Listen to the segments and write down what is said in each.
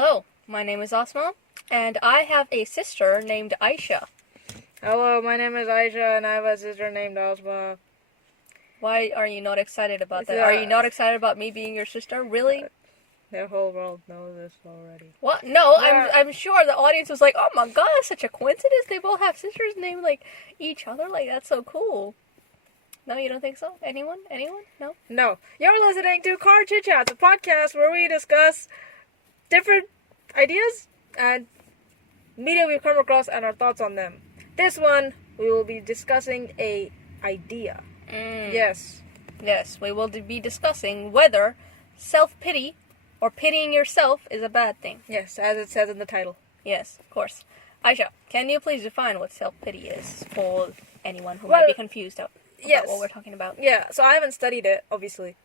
Hello, my name is Aasima, and I have a sister named Aisha. Hello, my name is Aisha, and I have a sister named Aasima. Why are you not excited about that? Are you not excited about me being your sister? Really? The whole world knows this already. What? No, Yeah. I'm sure the audience was like, oh my god, that's such a coincidence. They both have sisters named like each other. Like, that's so cool. No, you don't think so? Anyone? No? No, you're listening to Car Chit Chats, a podcast where we discuss different ideas and media we've come across and our thoughts on them. This one, we will be discussing a idea. Yes. Yes, we will be discussing whether self-pity or pitying yourself is a bad thing. Yes, as it says in the title. Yes, of course. Aisha, can you please define what self-pity is for anyone who might be confused about what we're talking about? Yeah, so I haven't studied it, obviously.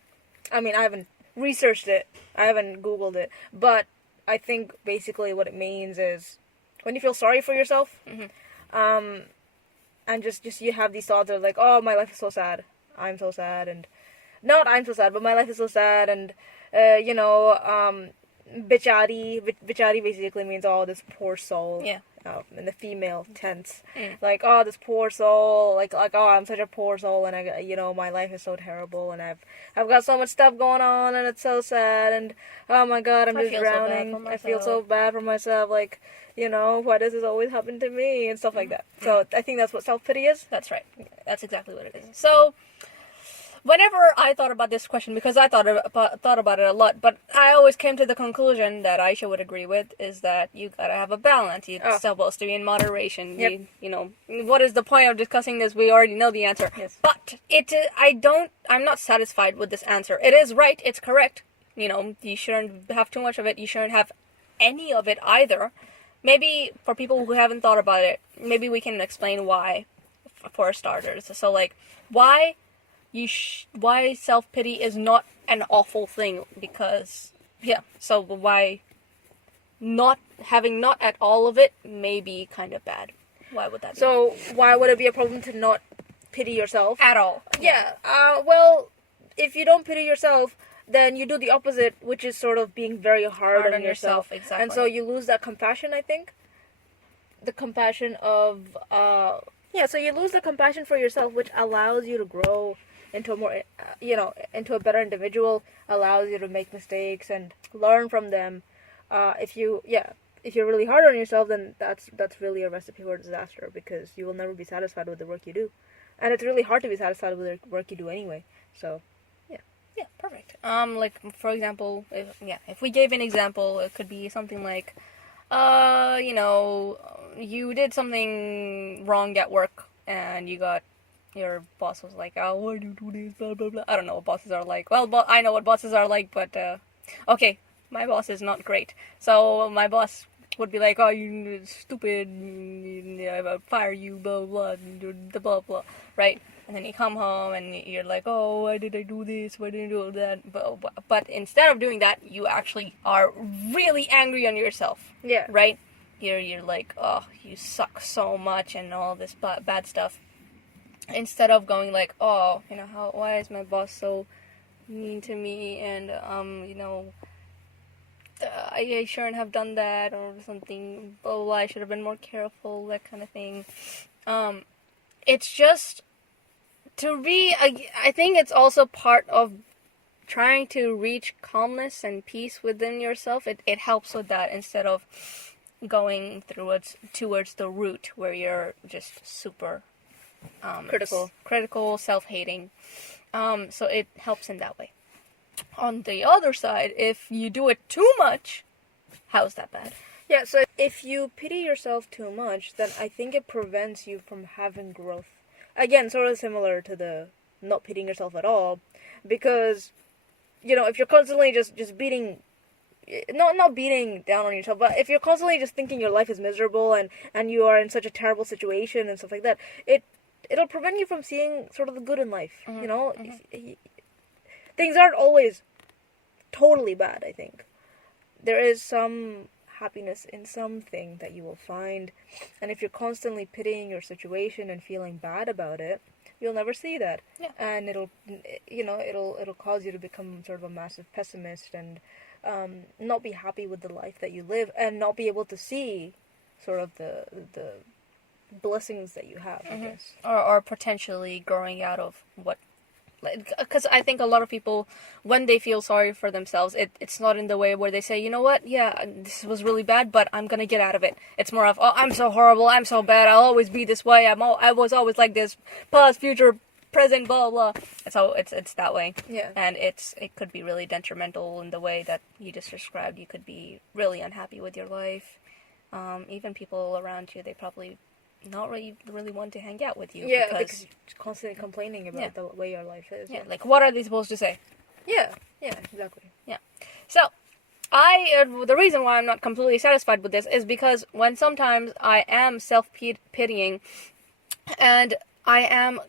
I mean, I haven't researched it. I haven't Googled it. But I think basically what it means is when you feel sorry for yourself, and just you have these thoughts of like, oh, my life is so sad. I'm so sad. And not I'm so sad, but my life is so sad. And, bichari. Bichari basically means, oh, this poor soul. Yeah. In the female tense, like, oh, this poor soul, like, oh, I'm such a poor soul, and my life is so terrible, and I've got so much stuff going on, and it's so sad, and oh my god, I'm just drowning. I feel so bad for myself, like, why does this always happen to me, and stuff like that. So I think that's what self-pity is. That's right. That's exactly what it is. So, whenever I thought about this question, because I thought about it a lot, but I always came to the conclusion that Aisha would agree with, is that you gotta have a balance. You're supposed to be in moderation. Yep. What is the point of discussing this? We already know the answer. Yes. But I'm not satisfied with this answer. It is right. It's correct. You shouldn't have too much of it. You shouldn't have any of it either. Maybe for people who haven't thought about it, maybe we can explain why, for starters. So, like, why self-pity is not an awful thing, because, so why not at all of it may be kind of bad. Why would that be? So, why would it be a problem to not pity yourself? At all. Yeah. Well, if you don't pity yourself, then you do the opposite, which is sort of being very hard on yourself. Exactly. And so you lose that compassion, I think. The compassion of, so you lose the compassion for yourself, which allows you to grow into a more, into a better individual, allows you to make mistakes and learn from them. If you're really hard on yourself, then that's really a recipe for disaster, because you will never be satisfied with the work you do. And it's really hard to be satisfied with the work you do anyway. So, yeah. Yeah, perfect. Like, for example, if we gave an example, it could be something like, you did something wrong at work, and your boss was like, oh, why do you do this, blah, blah, blah. I don't know what bosses are like. Well, I know what bosses are like, but, okay, my boss is not great. So, my boss would be like, oh, you stupid, I'll fire you, blah, blah, blah, blah, right? And then you come home, and you're like, oh, why did I do this, why did I do that? But instead of doing that, you actually are really angry on yourself. Yeah. Right? You're like, oh, you suck so much, and all this bad stuff. Instead of going like, oh, why is my boss so mean to me, and, I shouldn't have done that, or something, blah, blah, I should have been more careful, that kind of thing. It's just, I think it's also part of trying to reach calmness and peace within yourself. It helps with that, instead of going towards the route where you're just super critical, self-hating. So it helps in that way. On the other side, if you do it too much, how's that bad? Yeah, so if you pity yourself too much, then I think it prevents you from having growth. Again, sort of similar to the not pitying yourself at all, because, if you're constantly just beating, not beating down on yourself, but if you're constantly just thinking your life is miserable and you are in such a terrible situation and stuff like that, it'll prevent you from seeing sort of the good in life, Things aren't always totally bad, I think. There is some happiness in something that you will find, and if you're constantly pitying your situation and feeling bad about it, you'll never see that. Yeah. And it'll cause you to become sort of a massive pessimist and not be happy with the life that you live and not be able to see sort of the blessings that you have, I guess. Or potentially growing out of what, because I think a lot of people, when they feel sorry for themselves, it's not in the way where they say, you know what, yeah, this was really bad, but I'm gonna get out of it. It's more of, oh, I'm so horrible, I'm so bad, I'll always be this way, I was always like this, past, future, present, blah blah. So it's that way. Yeah. And it could be really detrimental in the way that you just described. You could be really unhappy with your life. Even people around you, they probably not really want to hang out with you. Yeah, because you're constantly complaining about Yeah. the way your life is. Yeah, like what are they supposed to say? Yeah, exactly. Yeah. So, the reason why I'm not completely satisfied with this is because when sometimes I am self-pitying, and I am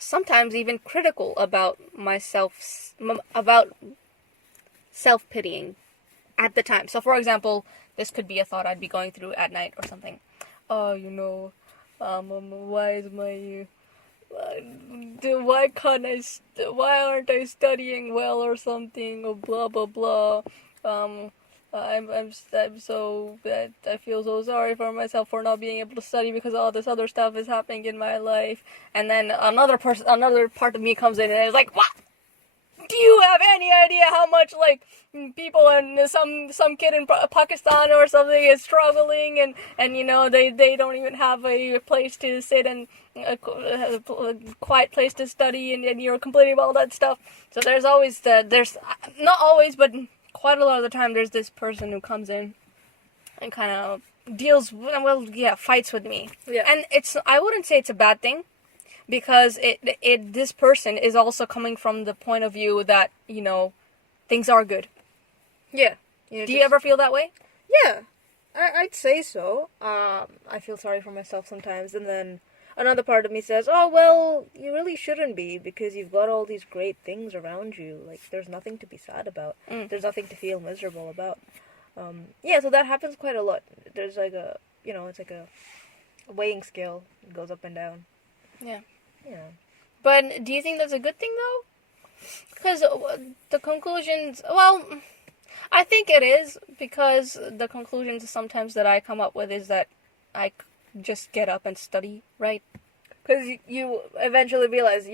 sometimes even critical about myself, about self-pitying at the time. So, for example, this could be a thought I'd be going through at night or something. Oh, why is my why aren't I studying well or something, or blah blah blah. I'm so bad. I feel so sorry for myself for not being able to study because all this other stuff is happening in my life. And then another part of me comes in and is like, what? Do you have any idea how much, like, people and some kid in Pakistan or something is struggling, and they don't even have a place to sit and a quiet place to study, and you're complaining about all that stuff. So there's not always, but quite a lot of the time, there's this person who comes in and kind of fights with me. Yeah. And I wouldn't say it's a bad thing, because this person is also coming from the point of view that, things are good. Yeah. Do you ever feel that way? Yeah, I'd say so. I feel sorry for myself sometimes, and then another part of me says, oh, well, you really shouldn't be, because you've got all these great things around you. Like, there's nothing to be sad about. There's nothing to feel miserable about. So that happens quite a lot. There's like it's like a weighing scale. It goes up and down. Yeah. Yeah. But do you think that's a good thing, though? Because the conclusions, well, I think it is, because the conclusions sometimes that I come up with is that I just get up and study, right? Because you eventually realize,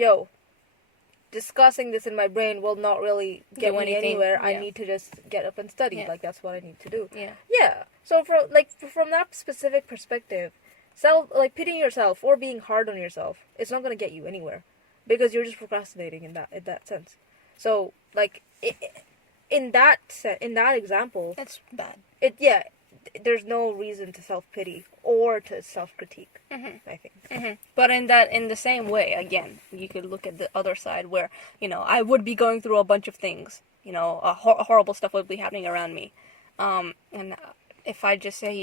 discussing this in my brain will not really get me anywhere. Yeah. I need to just get up and study. Yeah. Like, that's what I need to do. Yeah. Yeah. So from that specific perspective, pitying yourself or being hard on yourself, it's not going to get you anywhere, because you're just procrastinating in that sense. So, in that example, That's bad. There's no reason to self-pity or to self-critique, I think. Mm-hmm. But in the same way, again, you could look at the other side where, I would be going through a bunch of things, horrible stuff would be happening around me. And if I just say,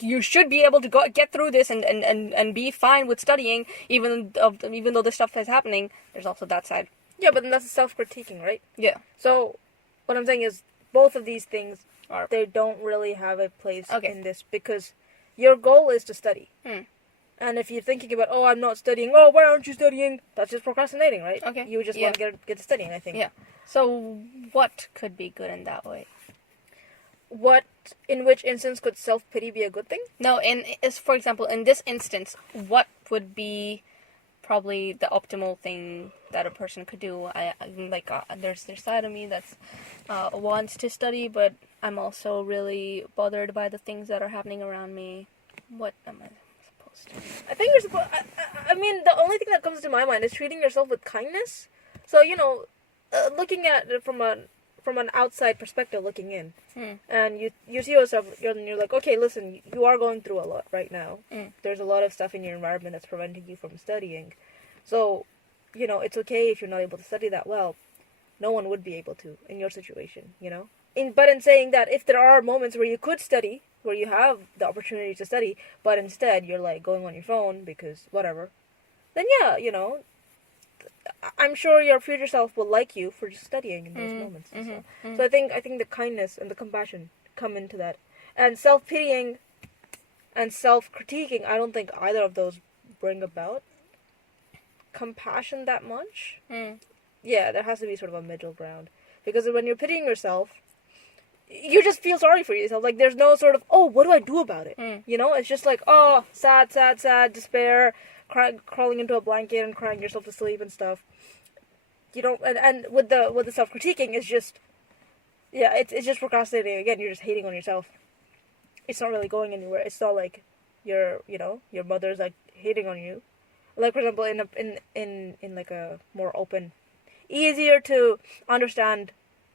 you should be able to get through this and be fine with studying, even though this stuff is happening, there's also that side. Yeah, but then that's self-critiquing, right? Yeah. So, what I'm saying is, both of these things, they don't really have a place in this, because your goal is to study. And if you're thinking about, oh, I'm not studying, oh, why aren't you studying? That's just procrastinating, right? Okay. You just want to get to studying, I think. Yeah. So, what could be good in that way? In which instance could self-pity be a good thing? No, for example, in this instance, what would be probably the optimal thing that a person could do? There's this side of me that's wants to study, but I'm also really bothered by the things that are happening around me. What am I supposed to do? I think you're supposed. I mean, the only thing that comes to my mind is treating yourself with kindness. So looking at it from an outside perspective, looking in, and you see yourself, you're like, okay, listen, you are going through a lot right now. There's a lot of stuff in your environment that's preventing you from studying. So, it's okay if you're not able to study that well. No one would be able to in your situation, But in saying that, if there are moments where you could study, where you have the opportunity to study, but instead you're like going on your phone because whatever, then I'm sure your future self will like you for just studying in those moments. So I think the kindness and the compassion come into that, and self-pitying and self-critiquing, I don't think either of those bring about compassion that much. Yeah, there has to be sort of a middle ground, because when you're pitying yourself, you just feel sorry for yourself. Like, there's no sort of, oh, what do I do about it? You know, it's just like, oh, sad, despair, crawling into a blanket and crying yourself to sleep and stuff. You don't, and with the self-critiquing, it's just, yeah, it's just procrastinating again. You're just hating on yourself. It's not really going anywhere. It's not like your mother's like hating on you. Like, for example, in like a more open, easier to understand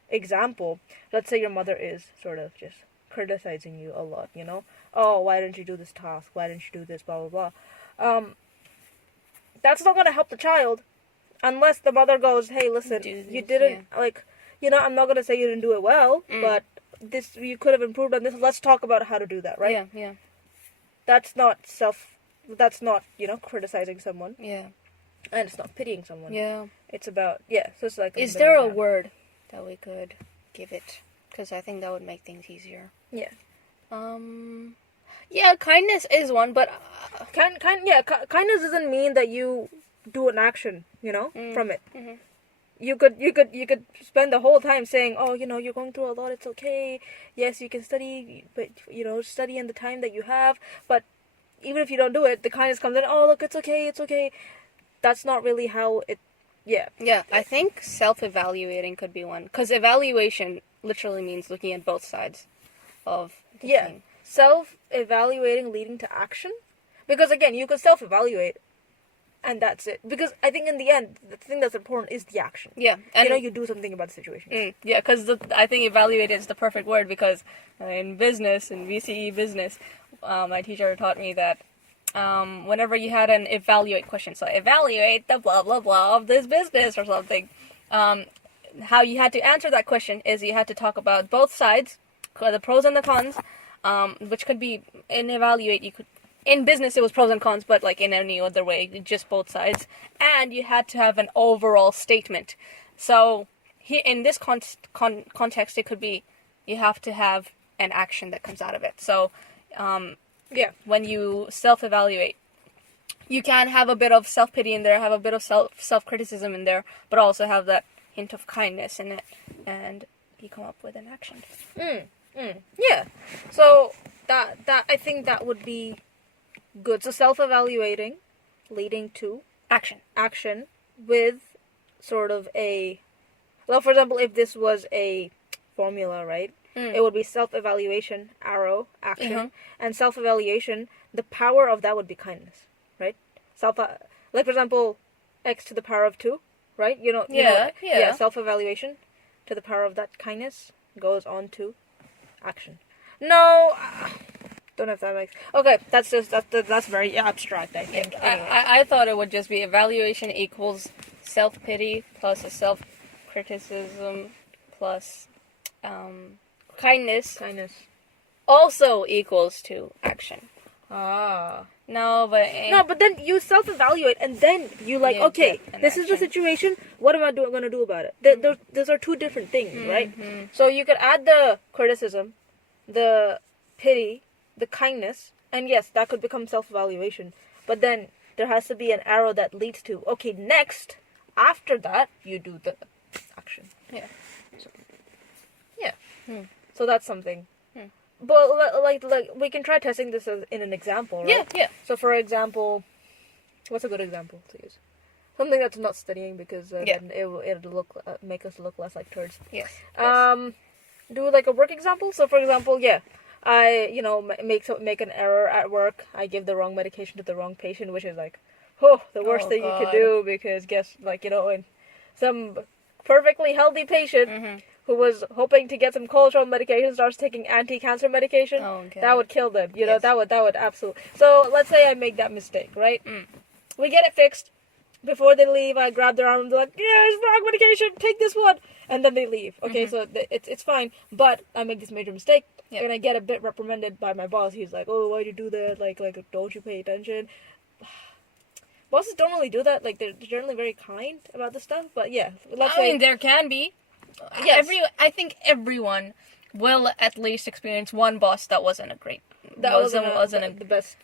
example, let's say your mother is sort of just criticizing you a lot, you know, oh, why didn't you do this task, why didn't you do this, blah blah blah. That's not going to help the child unless the mother goes, hey, listen, you didn't, like, you know, I'm not going to say you didn't do it well, but this, you could have improved on this, let's talk about how to do that, right? Yeah. That's not, you know, criticizing someone. Yeah. And it's not pitying someone. Yeah. It's about, so it's like... Is there a word that we could give it? Because I think that would make things easier. Yeah. Yeah, kindness is one, but... kindness doesn't mean that you do an action, you know, from it. Mm-hmm. You could spend the whole time saying, oh, you know, you're going through a lot, it's okay. Yes, you can study, but, you know, study in the time that you have. But even if you don't do it, the kindness comes in, oh, look, it's okay. That's not really how it... Yeah. Yeah, I think self-evaluating could be one. Because evaluation literally means looking at both sides of the thing. Self-evaluating leading to action. Because, again, you could self-evaluate, and that's it. Because I think in the end, the thing that's important is the action. Yeah. And you know, you do something about the situation. Yeah, because I think evaluate is the perfect word, because in business, in VCE business, my teacher taught me that whenever you had an evaluate question, so evaluate the blah blah blah of this business or something, how you had to answer that question is you had to talk about both sides, the pros and the cons, which could be in evaluate, you could, in business it was pros and cons, but like in any other way, just both sides, and you had to have an overall statement. So here in this context, it could be you have to have an action that comes out of it. So when you self-evaluate, you can have a bit of self-pity in there, have a bit of self-criticism in there, but also have that hint of kindness in it, and you come up with an action. Yeah. So that I think that would be good. So self-evaluating leading to action with sort of a, well, for example, if this was a formula, right? It would be self-evaluation, arrow, action, and self-evaluation, the power of that would be kindness, right? Like, for example, x to the power of 2, right? You know, self-evaluation to the power of that kindness goes on to action. No, don't know if that makes... Okay, that's very abstract, I think. Anyway. I thought it would just be evaluation equals self-pity plus a self-criticism plus... kindness also equals to action. No, but then you self-evaluate, and then you like, okay, this is the situation, what am I going to do about it? Those are two different things, right? So you could add the criticism, the pity, the kindness, and yes, that could become self-evaluation. But then there has to be an arrow that leads to, okay, next, after that, you do the action. Yeah. So that's something. But like we can try testing this in an example, right? Yeah. So for example, what's a good example to use? Something that's not studying, because then it'll make us look less like turds. Yes. Do like a work example. So for example, I make an error at work. I give the wrong medication to the wrong patient, which is like, the worst thing you could do, because in some perfectly healthy patient who was hoping to get some cholesterol medication starts taking anti-cancer medication, that would kill them. You know, that would absolutely. So let's say I make that mistake, right? We get it fixed. Before they leave, I grab their arm and they're like, it's wrong medication, take this one. And then they leave. Okay, so it's fine. But I make this major mistake, and I get a bit reprimanded by my boss. He's like, oh, why'd you do that? Like, don't you pay attention? Bosses don't really do that. Like, they're generally very kind about this stuff. But yeah, I mean, there can be. Yes. I think everyone will at least experience one boss that wasn't a great. That wasn't the best,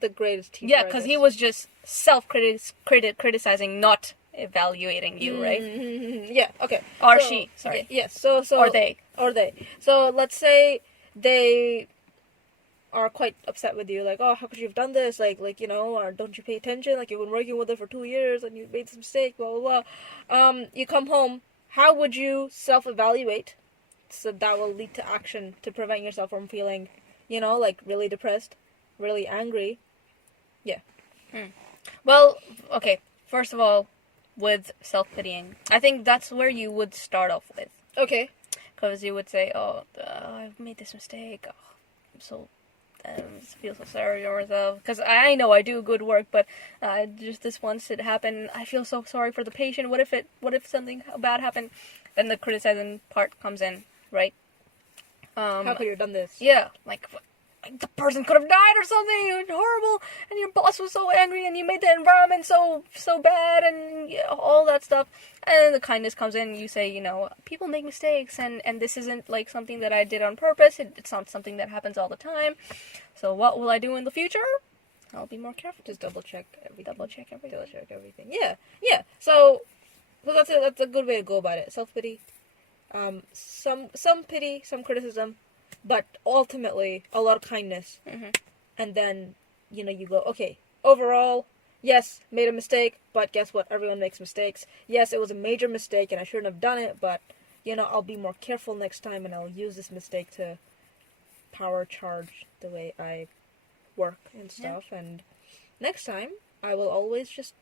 the greatest teacher. Yeah, because he was just criticizing, not evaluating you, right? Yeah. Okay. Or she. Sorry. Yes. So or they. Or they. So let's say they are quite upset with you, like, oh, how could you have done this? Like or don't you pay attention? Like, you've been working with her for 2 years and you made this mistake, blah blah blah. You come home. How would you self-evaluate? So that will lead to action to prevent yourself from feeling, like really depressed, really angry. Yeah. Well, okay. First of all, with self-pitying, I think that's where you would start off with. Okay. Because you would say, oh, I've made this mistake. Oh, I'm so... I feel so sorry for myself. Because I know I do good work, but just this once it happened, I feel so sorry for the patient. What if something bad happened? Then the criticizing part comes in, right? How could you have done this? Yeah, like the person could have died or something. It was horrible, and your boss was so angry, and you made the environment so bad, and all that stuff. And the kindness comes in. You say, people make mistakes, and this isn't like something that I did on purpose. It's not something that happens all the time. So what will I do in the future? I'll be more careful. Just double check everything. Double check everything. Yeah. So that's a good way to go about it. Self-pity, some pity, some criticism, but ultimately a lot of kindness. Mm-hmm. And then you go, okay, overall, yes, made a mistake, but guess what? Everyone makes mistakes. Yes, it was a major mistake and I shouldn't have done it, but I'll be more careful next time, and I'll use this mistake to power charge the way I work and stuff. Yeah. And next time I will always just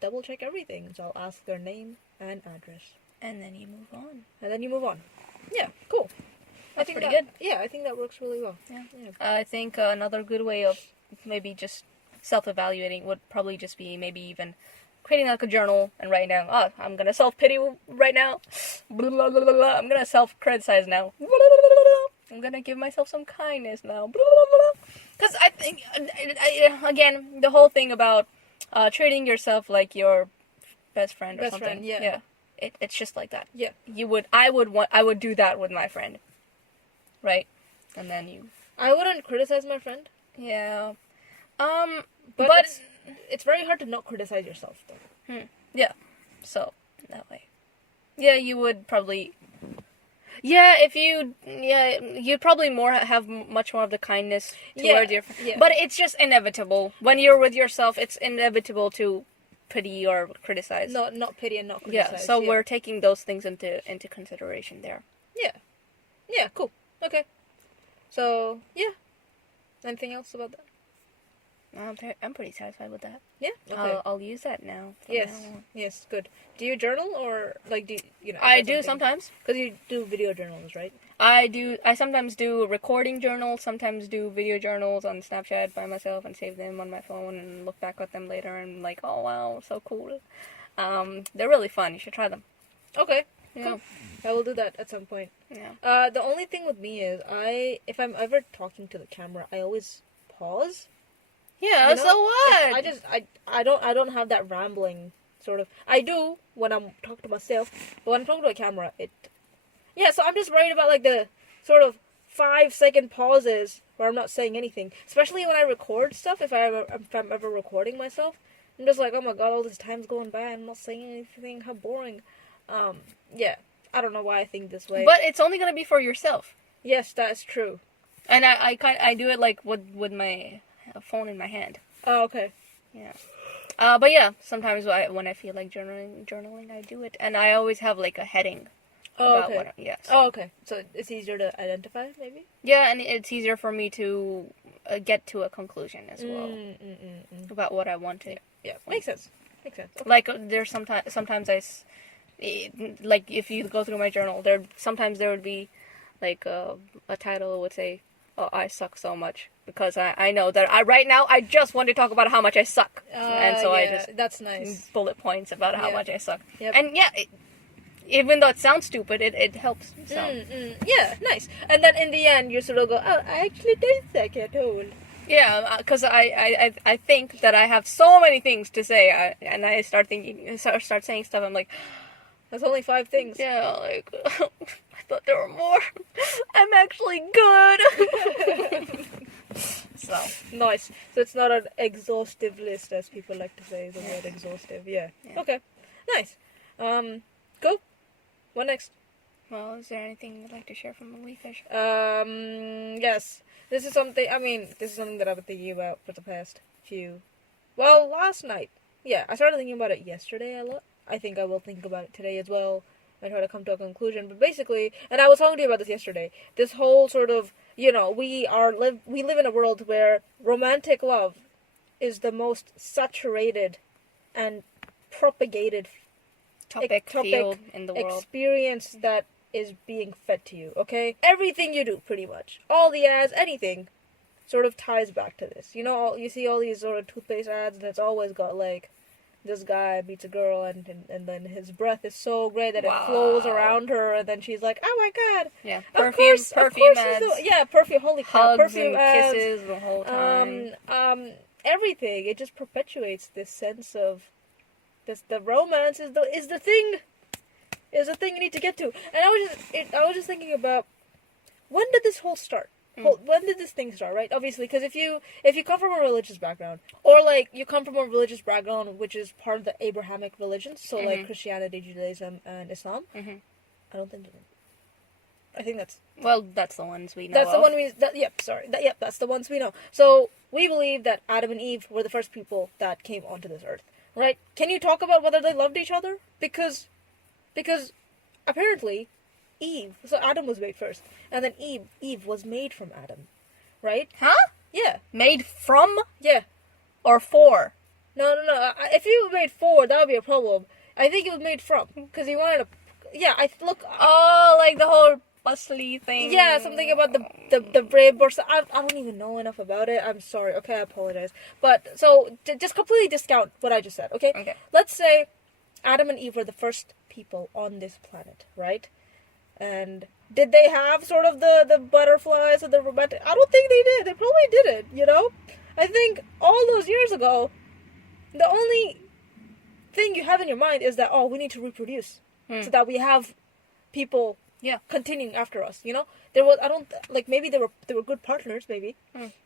double check everything. So I'll ask their name and address. And then you move on. Yeah, cool. That's pretty good. Yeah, I think that works really well. Yeah. I think another good way of maybe just self-evaluating would probably just be maybe even creating like a journal and writing down, oh, I'm going to self-pity right now. Blah, blah, blah, blah. I'm going to self-criticize now. Blah, blah, blah, blah. I'm going to give myself some kindness now. Because I think, again, the whole thing about treating yourself like your best friend or something. Friend, yeah. It's just like that. Yeah. I would do that with my friend. Right? And then I wouldn't criticize my friend. Yeah. But it's very hard to not criticize yourself, though. Yeah. So, that way. Yeah, you would probably... Yeah, you'd probably have much more of the kindness toward your friend. Yeah. But it's just inevitable. When you're with yourself, it's inevitable to pity or criticize. No, not pity and not criticize. Yeah, so we're taking those things into consideration there. Yeah. Yeah, cool. Okay. So, yeah. Anything else about that? I'm pretty satisfied with that. Yeah? Okay. I'll use that now. Yes, good. Do you journal, or, like, I do sometimes. Because you do video journals, right? I sometimes do recording journals, sometimes do video journals on Snapchat by myself and save them on my phone and look back at them later and like, oh wow, so cool. They're really fun. You should try them. Okay. Yeah. Cool. I will do that at some point. Yeah. The only thing with me is if I'm ever talking to the camera, I always pause. Yeah, so what? I don't have that rambling sort of. I do when I'm talking to myself, but when I'm talking to a camera, so I'm just worried about like the sort of 5-second pauses where I'm not saying anything. Especially when I record stuff, if I'm ever recording myself, I'm just like, oh my god, all this time's going by, I'm not saying anything, how boring. Yeah, I don't know why I think this way. But it's only gonna be for yourself. Yes, that's true. And I do it like with my phone in my hand. Oh, okay. Yeah. But yeah, sometimes when I feel like journaling, I do it, and I always have like a heading. Oh, okay. So. Oh, okay. So it's easier to identify, maybe. Yeah, and it's easier for me to get to a conclusion as well about what I wanted. Yeah. Makes sense. Okay. Like there's sometimes like if you go through my journal, sometimes there would be like a title would say, oh, I suck so much, because I know that right now I just want to talk about how much I suck, and so I just that's nice bullet points about how much I suck. Yep. And yeah, even though it sounds stupid, it helps. So. Yeah, nice. And then in the end, you sort of go, oh, I actually did suck at all. Yeah, because I think that I have so many things to say, and I start saying stuff. I'm like, that's only 5 things. Yeah, like I thought there were more. I'm actually good. So nice. So it's not an exhaustive list, as people like to say. The word exhaustive. Yeah. Okay. Nice. Go. What next? Well, is there anything you'd like to share from the Leafish? Yes. This is something, that I've been thinking about for the past last night. Yeah, I started thinking about it yesterday a lot. I think I will think about it today as well and try to come to a conclusion. But basically, and I was talking to you about this yesterday, this whole sort of, we live in a world where romantic love is the most saturated and propagated Topic field in the world. experience that is being fed to you, okay? Everything you do, pretty much. All the ads, anything, sort of ties back to this. You see all these sort of toothpaste ads, and it's always got, like, this guy meets a girl, and then his breath is so great that it flows around her, and then she's like, oh my god! Yeah, perfume ads. Perfume, holy crap, Hugs perfume and ads. kisses the whole time. Everything. It just perpetuates this sense of the romance is the thing you need to get to. And I was just thinking about, when did this whole start? When did this thing start, right? Obviously, because if you come from a religious background, or like you come from a religious background which is part of the Abrahamic religions, so like Christianity, Judaism, and Islam, I don't think. I think that's the ones we know. That's the one we. That's the ones we know. So we believe that Adam and Eve were the first people that came onto this earth, right? Can you talk about whether they loved each other? Because apparently, Eve. So Adam was made first, and then Eve was made from Adam, right? Huh? Yeah. Made from? Yeah. Or for? No. If you were made for, that would be a problem. I think it was made from, because he wanted to. Yeah, Oh, like the whole bustly thing. Yeah, something about the brave or I don't even know enough about it. I'm sorry. Okay, I apologize. But so just completely discount what I just said. Okay. Okay. Let's say Adam and Eve were the first people on this planet, right? And did they have sort of the butterflies or the romantic? I don't think they did. They probably didn't. I think all those years ago, the only thing you have in your mind is that, we need to reproduce so that we have people continuing after us. There was, I don't, like, maybe they were good partners, maybe,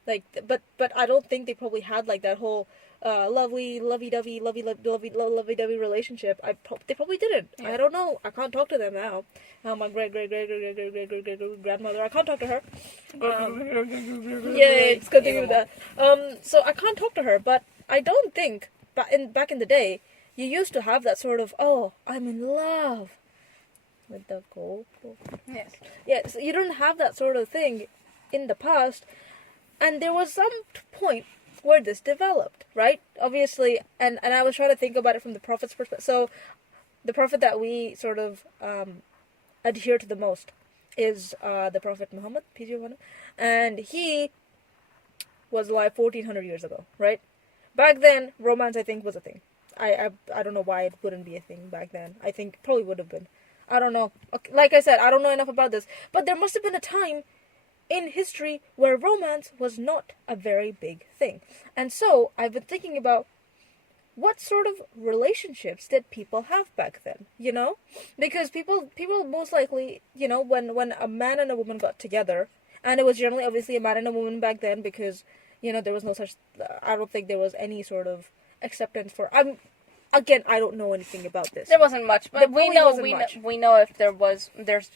like, but I don't think they probably had like that whole lovey-dovey relationship. They probably didn't. I don't know. I can't talk to them now. My great grandmother, I can't talk to her. It's good to hear that. So I can't talk to her, but I don't think back in the day you used to have that sort of, I'm in love with the goal. Yes. Yeah, so you don't have that sort of thing in the past, and there was some point where this developed, right? Obviously, and I was trying to think about it from the Prophet's perspective. So, the Prophet that we sort of adhere to the most is the Prophet Muhammad, peace be upon him, and he was alive 1400 years ago, right? Back then, romance, I think, was a thing. I don't know why it wouldn't be a thing back then. I think it probably would have been. I don't know. Like I said, I don't know enough about this. But there must have been a time in history where romance was not a very big thing. And so, I've been thinking about what sort of relationships did people have back then, Because people most likely, when a man and a woman got together, and it was generally obviously a man and a woman back then because, there was no such, I don't think there was any sort of acceptance for, again, I don't know anything about this. There wasn't much, but we know if there's,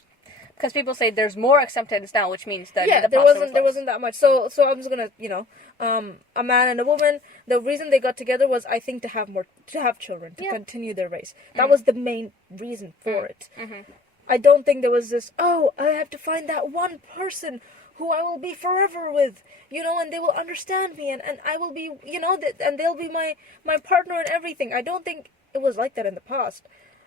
because people say there's more acceptance now, which means that there wasn't that much. So I'm just gonna, a man and a woman. The reason they got together was, I think, to have children, to continue their race. That was the main reason for it. Mm-hmm. I don't think there was this, I have to find that one person who I will be forever with, and they will understand me, and I will be, and they'll be my partner and everything. I don't think it was like that in the past.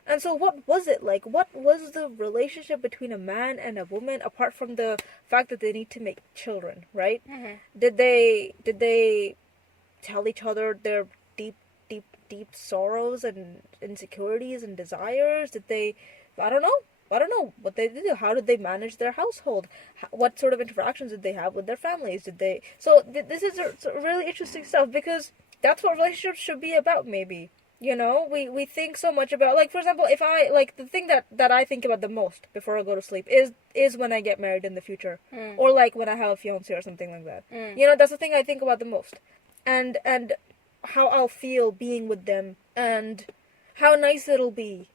And so what was it like? What was the relationship between a man and a woman, apart from the fact that they need to make children, right? Mm-hmm. Did they tell each other their deep sorrows and insecurities and desires? Did they, I don't know what they did. How did they manage their household? What sort of interactions did they have with their families? This is really interesting stuff, because that's what relationships should be about, maybe. We think so much about, like, for example, if I, like, the thing that I think about the most before I go to sleep is when I get married in the future. Or, like, when I have a fiancé or something like that. That's the thing I think about the most. And how I'll feel being with them, and how nice it'll be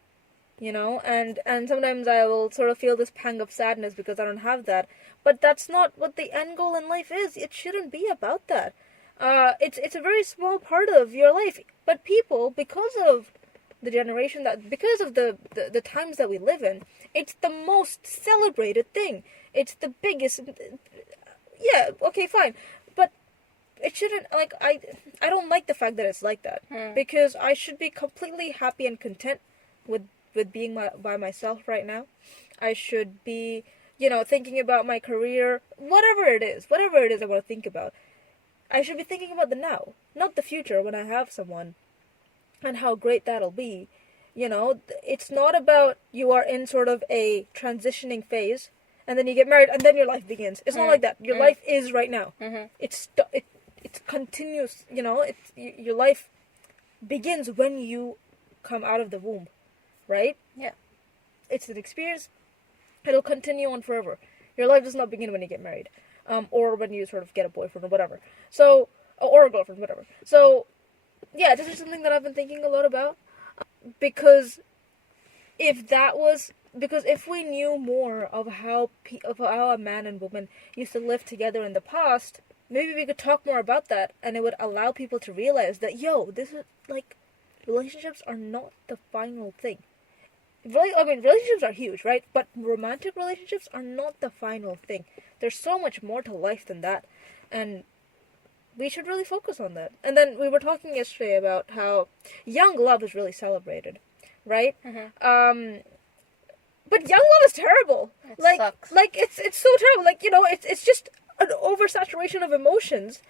and sometimes I will sort of feel this pang of sadness because I don't have that. But that's not what the end goal in life is. It shouldn't be about that. It's a very small part of your life. But people, because of the generation because of the times that we live in, it's the most celebrated thing. It's the biggest. Yeah, okay, fine, but it shouldn't, like, I don't like the fact that it's like that, because I should be completely happy and content with being by myself right now. I should be, thinking about my career, whatever it is I want to think about. I should be thinking about the now, not the future when I have someone, and how great that'll be. It's not about you are in sort of a transitioning phase and then you get married and then your life begins. It's not like that. Your life is right now. It's continuous. Your life begins when you come out of the womb, right? Yeah. It's an experience. It'll continue on forever. Your life does not begin when you get married, or when you sort of get a boyfriend or whatever. So, or a girlfriend, whatever. So, yeah, this is something that I've been thinking a lot about, because if we knew more of how a man and woman used to live together in the past, maybe we could talk more about that, and it would allow people to realize that, this is, like, relationships are not the final thing. Relationships are huge, right? But romantic relationships are not the final thing. There's so much more to life than that, and we should really focus on that. And then we were talking yesterday about how young love is really celebrated, right? But young love is terrible. It like, sucks. like it's so terrible. Like, it's just an oversaturation of emotions.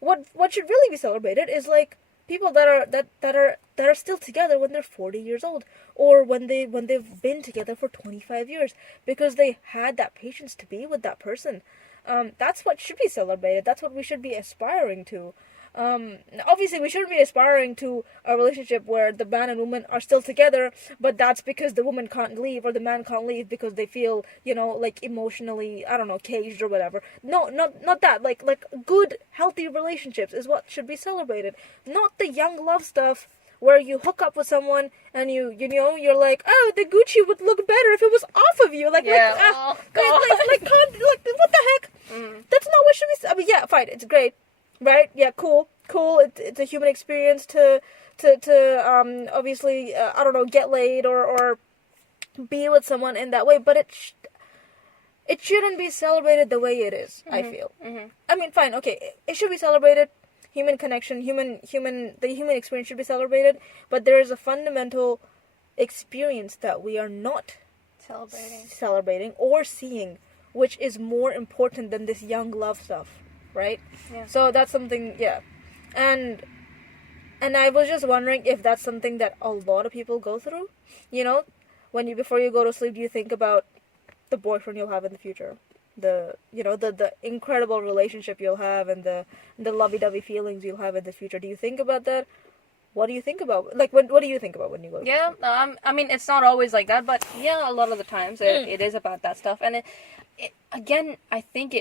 What should really be celebrated is, like, people that are still together when they're 40 years old, or when they've been together for 25 years, because they had that patience to be with that person. That's what should be celebrated. That's what we should be aspiring to. Obviously, we shouldn't be aspiring to a relationship where the man and woman are still together, but that's because the woman can't leave or the man can't leave because they feel, like, emotionally, I don't know, caged or whatever. No, not that. Like good, healthy relationships is what should be celebrated. Not the young love stuff where you hook up with someone and you're like, oh, the Gucci would look better if it was off of you. Like, Yeah. like, what the heck? That's not what should be. I mean, yeah, fine, it's great. Right? Yeah, cool. It's a human experience to obviously, I don't know, get laid or be with someone in that way, but it shouldn't be celebrated the way it is. I feel. I mean, fine, okay, it should be celebrated. Human connection, the human experience should be celebrated, but there is a fundamental experience that we are not celebrating or seeing, which is more important than this young love stuff. Right? Yeah. So that's something, yeah. And I was just wondering if that's something that a lot of people go through. Before you go to sleep, do you think about the boyfriend you'll have in the future? The incredible relationship you'll have, and the lovey-dovey feelings you'll have in the future. Do you think about that? What do you think about? Like, what do you think about when you go? Yeah, I mean, it's not always like that, but yeah, a lot of the times it is about that stuff. And it again, I think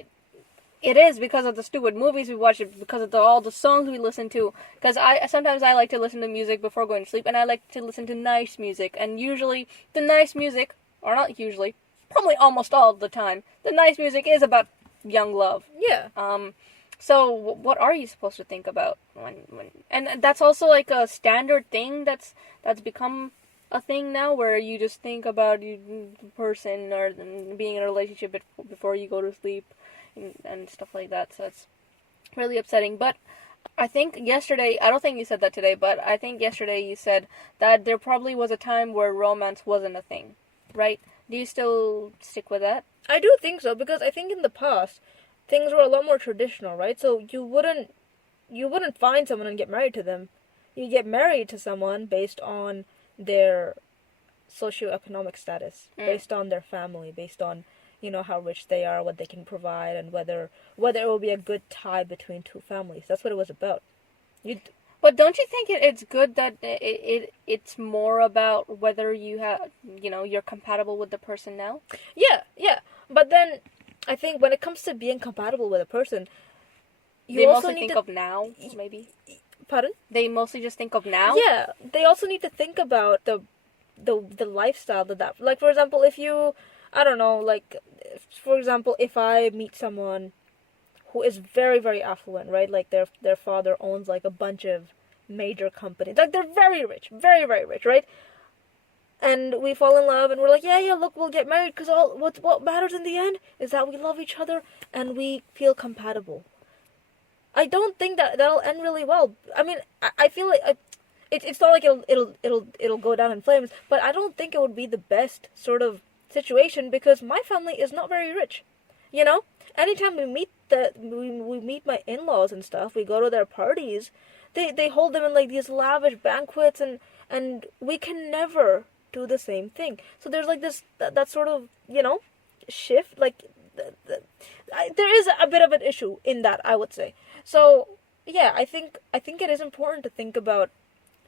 it is because of the stupid movies we watch, it because of all the songs we listen to. Because sometimes I like to listen to music before going to sleep, and I like to listen to nice music. And usually, the nice music, or not usually, probably almost all the time, the nice music is about young love. Yeah. So what are you supposed to think about when? And that's also like a standard thing that's become a thing now, where you just think about the person or being in a relationship before you go to sleep. And stuff like that, so it's really upsetting. But I think yesterday, I don't think you said that today, but I think yesterday you said that there probably was a time where romance wasn't a thing, right? Do you still stick with that? I do think so, because I think in the past things were a lot more traditional, right? So you wouldn't find someone and get married to them. You get married to someone based on their socioeconomic status, based on their family, based on how rich they are, what they can provide, and whether it will be a good tie between two families. That's what it was about. But don't you think it's good that it's more about whether you're compatible with the person now? Yeah. But then I think when it comes to being compatible with a person, they mostly think of now, maybe. Pardon? They mostly just think of now. Yeah, they also need to think about the the lifestyle that like, for example, if you, I don't know, like, for example, if I meet someone who is very, very affluent, right? Like their father owns like a bunch of major companies. Like they're very rich, very, very rich, right? And we fall in love and we're like, yeah, look, we'll get married because all what matters in the end is that we love each other and we feel compatible. I don't think that that'll end really well. I mean, I feel like it's not like it'll go down in flames, but I don't think it would be the best sort of situation because my family is not very rich. You know, anytime we meet we meet my in-laws and stuff, we go to their parties. They hold them in like these lavish banquets, and we can never do the same thing. So there's like this that sort of, you know, shift. Like there is a bit of an issue in that, I would say. So yeah, I think it is important to think about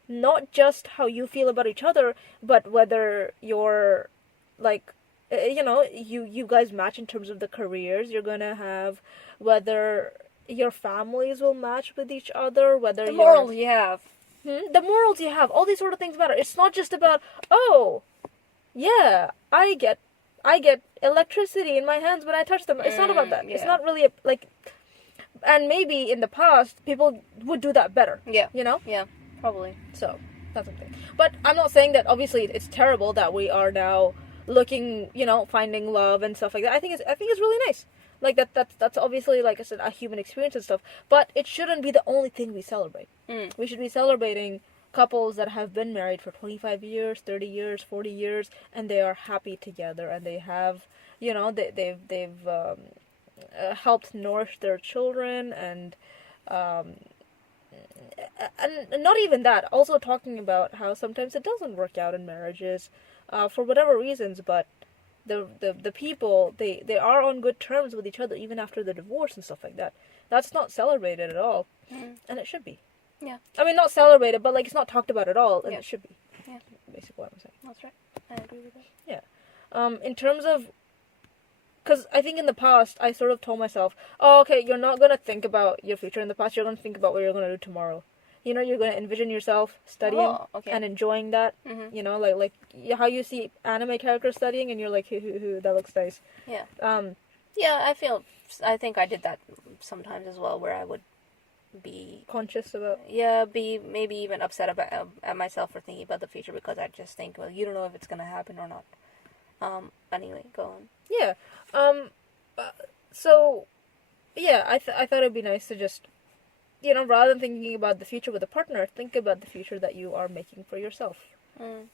not just how you feel about each other, but whether you're like, you know, you guys match in terms of the careers you're gonna have, whether your families will match with each other, whether the morals you have. The morals you have, all these sort of things matter. It's not just about, oh, yeah, I get electricity in my hands when I touch them. It's not about that. Yeah. It's not really like, and maybe in the past people would do that better. Yeah. You know? Yeah, probably. So that's something. But I'm not saying that obviously it's terrible that we are now looking, you know, finding love and stuff like that. I think it's really nice. Like that's obviously, like I said, a human experience and stuff. But it shouldn't be the only thing we celebrate. We should be celebrating couples that have been married for 25 years, 30 years, 40 years, and they are happy together, and they have, you know, they've helped nourish their children, and not even that. Also talking about how sometimes it doesn't work out in marriages, for whatever reasons, but the people, they are on good terms with each other even after the divorce and stuff like that. That's not celebrated at all, and it should be. Yeah. I mean, not celebrated, but like it's not talked about at all, and it should be. Yeah. Basically what I'm saying. That's right. I agree with that. Yeah. In terms of, because I think in the past I sort of told myself, oh, okay, you're not gonna think about your future in the past. You're gonna think about what you're gonna do tomorrow. You know, you're gonna envision yourself studying and enjoying that. You know, like how you see anime characters studying, and you're like, hoo, that looks nice. Yeah. Yeah, I think I did that sometimes as well, where I would be conscious about. Yeah, be maybe even upset about at myself for thinking about the future because I just think, well, you don't know if it's gonna happen or not. Anyway, go on. Yeah. So, yeah, I thought it'd be nice to just, you know, rather than thinking about the future with a partner, think about the future that you are making for yourself.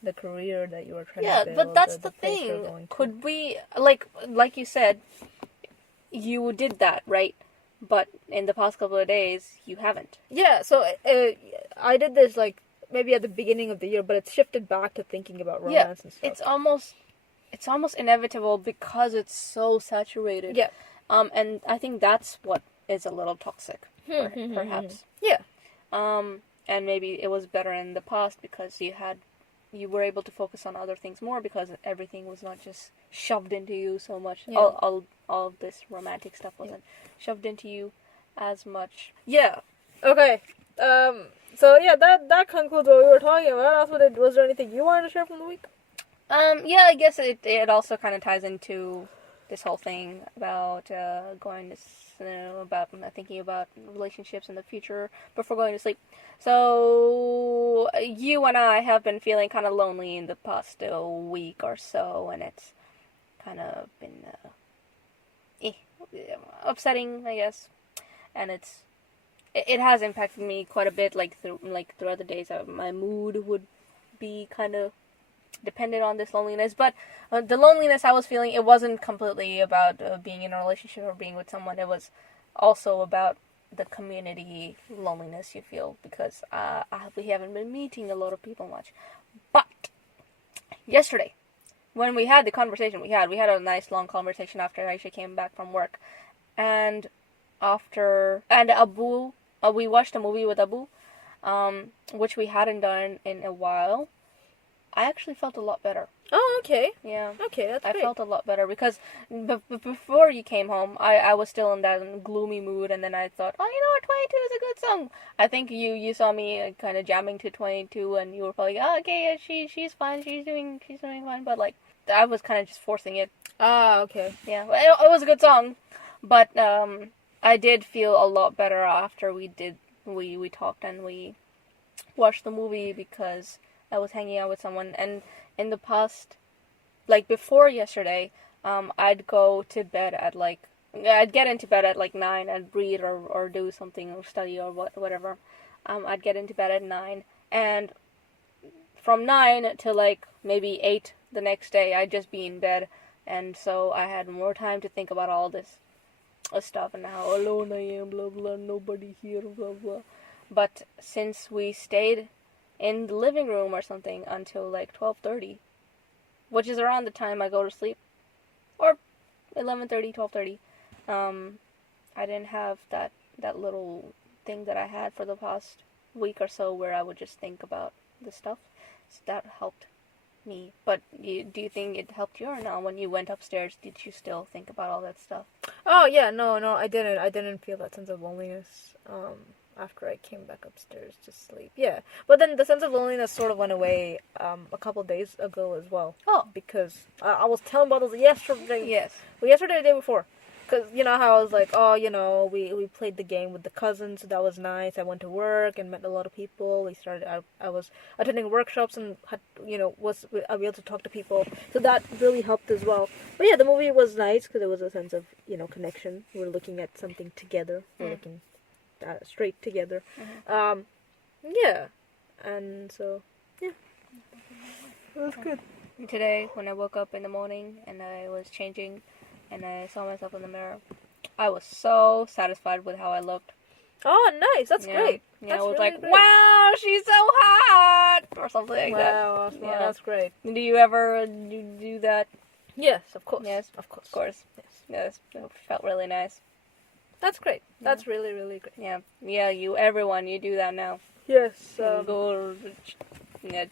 The career that you are trying to build. Yeah, but that's the thing. Could we, like you said, you did that, right? But in the past couple of days, you haven't. Yeah, so I did this, like, maybe at the beginning of the year, but it's shifted back to thinking about romance and stuff. It's almost inevitable because it's so saturated. Yeah. And I think that's what is a little toxic, perhaps. Yeah. And maybe it was better in the past because you were able to focus on other things more because everything was not just shoved into you so much. Yeah. All of this romantic stuff wasn't shoved into you as much. Yeah. Okay. So yeah, that concludes what we were talking about. Was there anything you wanted to share from the week? Yeah, I guess it also kind of ties into this whole thing about going to, about thinking about relationships in the future before going to sleep. So you and I have been feeling kind of lonely in the past week or so, and it's kind of been upsetting, I guess. And it has impacted me quite a bit. Throughout the days, my mood would be kind of dependent on this loneliness, but the loneliness I was feeling, it wasn't completely about being in a relationship or being with someone. It was also about the community loneliness you feel because we haven't been meeting a lot of people much. But yesterday, when we had the conversation we had a nice long conversation after Aisha came back from work, and Abu, we watched a movie with Abu, which we hadn't done in a while. I actually felt a lot better. Oh, okay. Yeah. Okay, that's I great. felt a lot better because before you came home, I was still in that gloomy mood, and then I thought, oh, you know what, 22 is a good song. I think you saw me kind of jamming to 22, and you were probably, oh, okay, yeah, she's fine, she's doing fine, but like I was kind of just forcing it. Ah, okay. Yeah, it was a good song, but I did feel a lot better after we talked and we watched the movie because I was hanging out with someone, and in the past, like before yesterday, I'd go to bed at like I'd get into bed at like 9. I'd read or do something or study or whatever. I'd get into bed at 9, and from 9 to like maybe 8 the next day, I'd just be in bed, and so I had more time to think about all this stuff and how alone I am, blah blah, nobody here, blah blah. But since we stayed in the living room or something until like 12:30, which is around the time I go to sleep, or 11:30, 12:30, I didn't have that little thing that I had for the past week or so where I would just think about the stuff. So that helped me. But do you think it helped you or no? When you went upstairs, did you still think about all that stuff? Oh yeah, no, I didn't. I didn't feel that sense of loneliness. After I came back upstairs to sleep. Yeah, but then the sense of loneliness sort of went away a couple days ago as well. Oh, because I was telling about this yesterday. yes. Well, yesterday, the day before. Because, you know how I was like, oh, you know, we played the game with the cousins, so that was nice. I went to work and met a lot of people. I was attending workshops and had, you know, was able to talk to people. So that really helped as well. But yeah, the movie was nice because there was a sense of, you know, connection. We were looking at something together. We're looking straight together. Yeah. And so, yeah. It was good. Today, when I woke up in the morning and I was changing and I saw myself in the mirror, I was so satisfied with how I looked. Oh, nice. That's great. Yeah, That's I was really like, great. wow, she's so hot! Or something like that. Wow, Yeah. that's great. Do you ever do that? Yes, of course. Yes, of course. Of course. Yes. Yes, it felt really nice. That's great. That's really, really great. Yeah, everyone, you do that now. Yes. Go,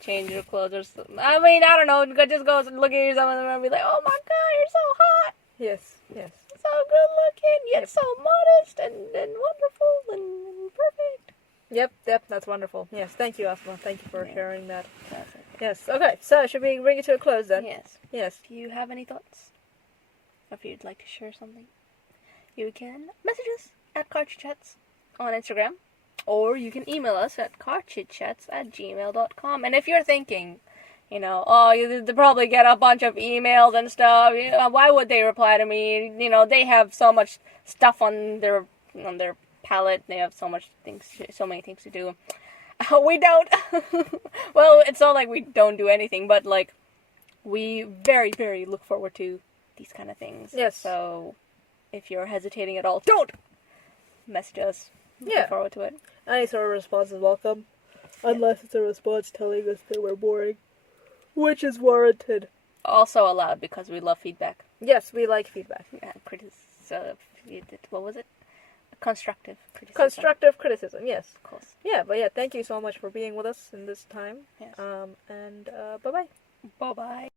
change your clothes or something. I mean, I don't know, just go look at yourself in the mirror and be like, oh my god, you're so hot! Yes. So good looking, yet so modest and wonderful and perfect. Yep, that's wonderful. Yes, thank you, Aasima. Thank you for sharing that. That's it. Yes, okay, so should we bring it to a close then? Yes. If you have any thoughts, or if you'd like to share something, you can message us at carchitchats on Instagram, or you can email us at carchitchats@gmail.com. And if you're thinking, you know, oh, they probably get a bunch of emails and stuff, you know, why would they reply to me? You know, they have so much stuff on their palette, they have so many things to do. We don't. Well, it's not like we don't do anything, but like we very, very look forward to these kind of things. Yes. So if you're hesitating at all, don't message us. Look forward to it. Any sort of response is welcome, unless it's a response telling us that we're boring, which is warranted. Also allowed because we love feedback. Yes, we like feedback. What was it? Constructive criticism. Constructive criticism, yes. Of course. Yeah, but yeah, thank you so much for being with us in this time. Yes. And bye-bye. Bye-bye.